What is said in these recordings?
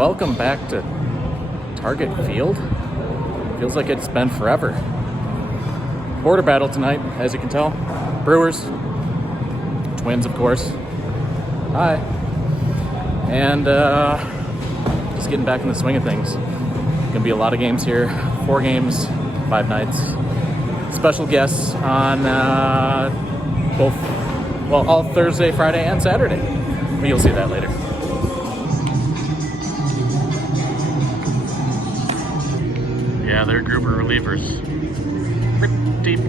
Welcome back to Target Field. Feels like it's been forever. Border battle tonight, as you can tell. Brewers, Twins, of course. Hi. And just getting back in the swing of things. Gonna be a lot of games here. 4 games, 5 nights. Special guests on all Thursday, Friday, and Saturday. But you'll see that later. Yeah, they're a group of relievers.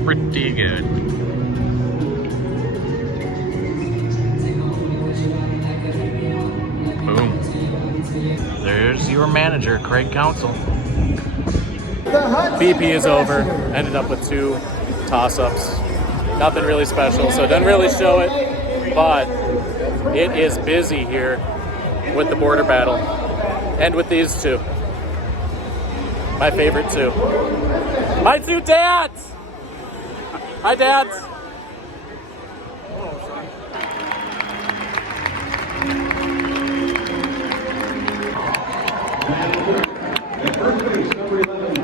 Pretty good. Boom. There's your manager, Craig Council. BP is over. Ended up with 2 toss-ups. Nothing really special, so it doesn't really show it, but it is busy here with the border battle and with these 2. My favorite 2. My 2 dads! Hi, dads! At first base, number 11,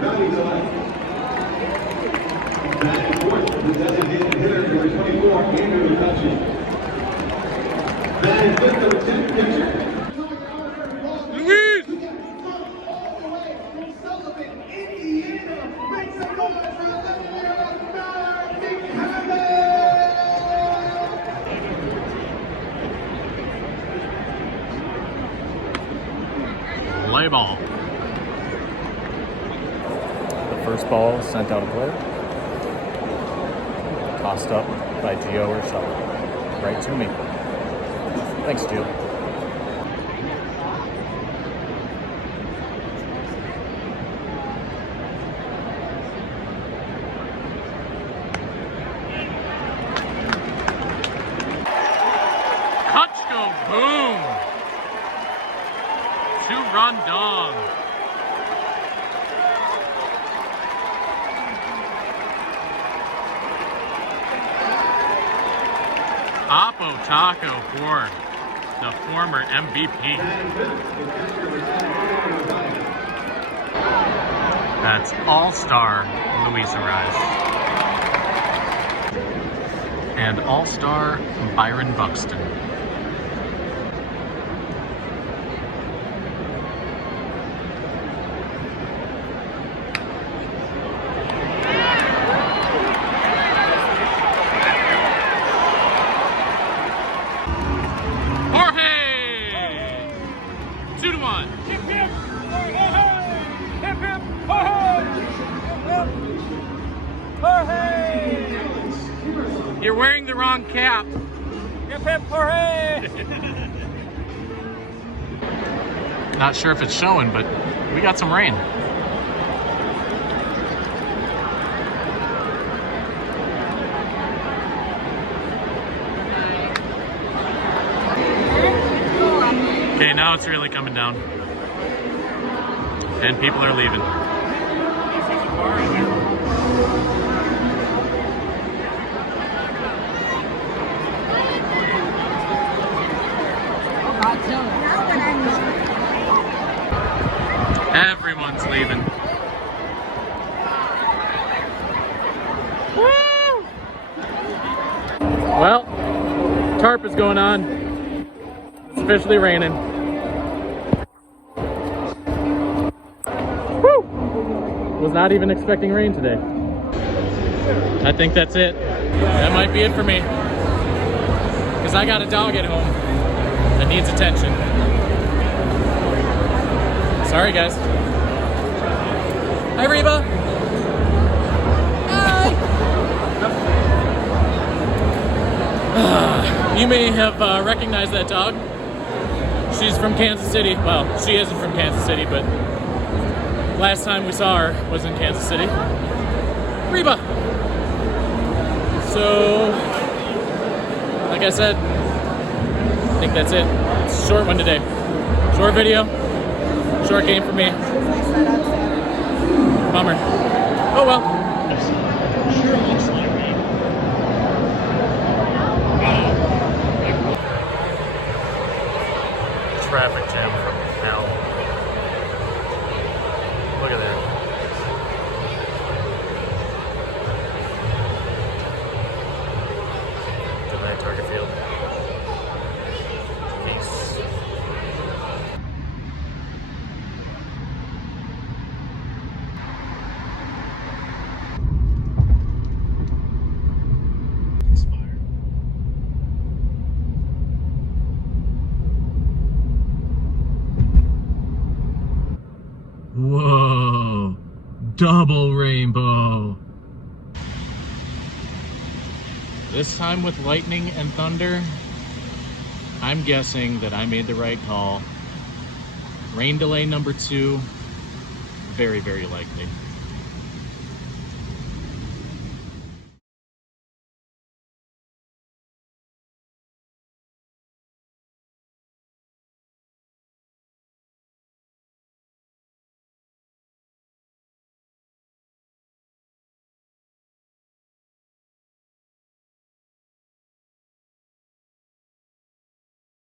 Johnny Gillette. At fourth, the designated hitter, number 24, Andrew McCutcheon. At fifth, number 10, pitcher. Play ball. The first ball sent out a play. Tossed up by Gio or Shuttle. Right to me. Thanks, Gio. Kutchko, boom! 2-run dong. Oppo Taco for the former MVP. That's All-Star Luis Ariz. And All-Star Byron Buxton. You're wearing the wrong cap. Hip hip hooray! Not sure if it's showing, but we got some rain. Okay, now it's really coming down. And people are leaving. Everyone's leaving. Woo! Well, tarp is going on. It's officially raining. Woo! Was not even expecting rain today. I think that's it. That might be it for me. Because I got a dog at home that needs attention. Sorry, guys. Hi, Reba. Hi. You may have recognized that dog. She's from Kansas City. Well, she isn't from Kansas City, but last time we saw her was in Kansas City. Reba. So, like I said, I think that's it. It's a short one today. Short video. Short game for me. Bummer. Oh well. Sure looks like me. Traffic jam from hell. Whoa, double rainbow. This time with lightning and thunder, I'm guessing that I made the right call. Rain delay number 2, very, very likely.